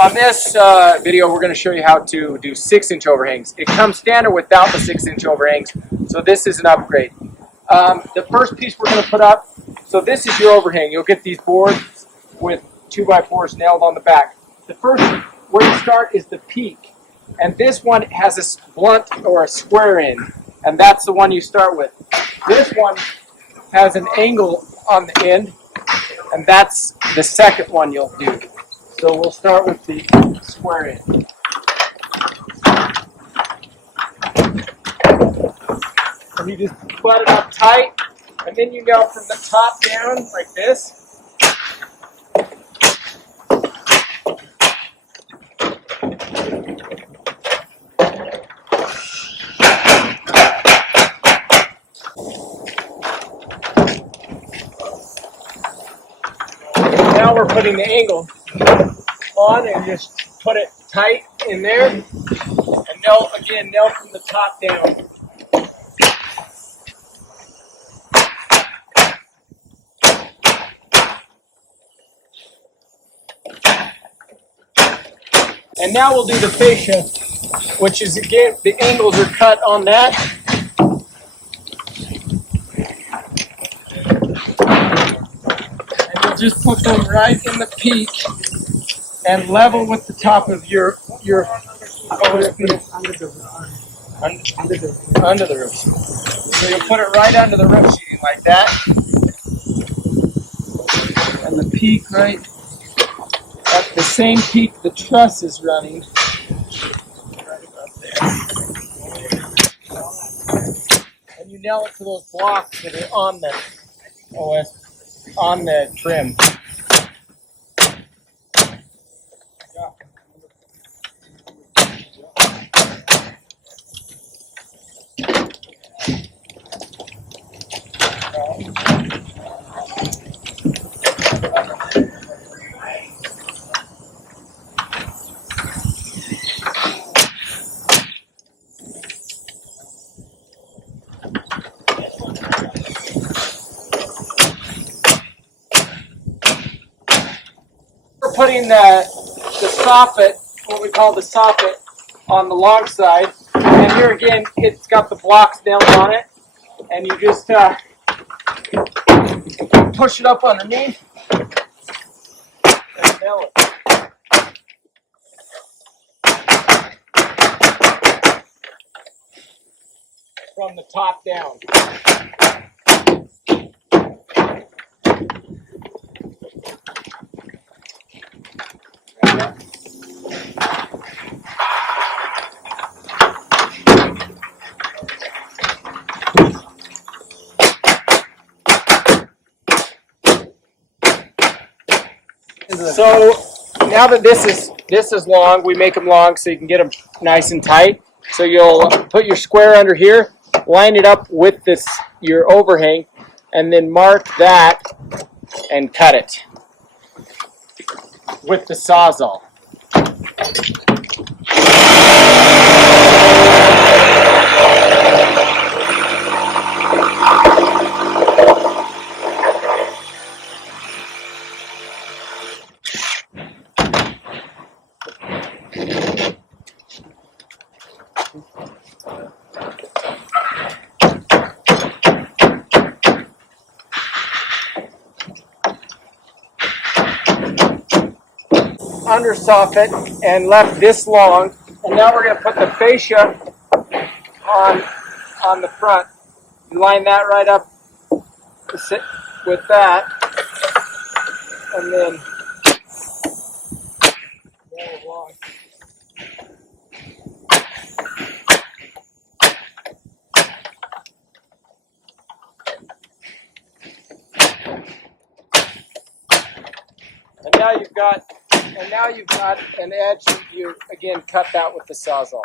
on this video, we're going to show you how to do 6-inch overhangs. It comes standard without the 6-inch overhangs, so this is an upgrade. The first piece we're going to put up, so this is your overhang. You'll get these boards with 2x4s nailed on the back. The first where you start is the peak, and this one has a blunt or a square end, and that's the one you start with. This one has an angle on the end, and that's the second one you'll do. So we'll start with the square end. And you just butt it up tight, and then you go from the top down like this. Now we're putting the angle on and just put it tight in there, and nail from the top down. And now we'll do the fascia, which is again, the angles are cut on that. And you'll just put them right in the peak and level with the top of your OSB. Under the roof. So you'll put it right under the roof sheeting like that. And the peak right at the same peak the truss is running. Right about there. And you nail it to those blocks that are on the on the trim. We're putting the soffit, what we call the soffit, on the long side, and here again it's got the blocks nailed on it, and you just push it up underneath and nail it. From the top down. So now that this is long, we make them long so you can get them nice and tight. So you'll put your square under here, line it up with your overhang, and then mark that and cut it with the Sawzall. Under soffit and left this long, and now we're going to put the fascia on the front. You line that right up with that, and then roll along. And now you've got an edge that you again cut that with the Sawzall.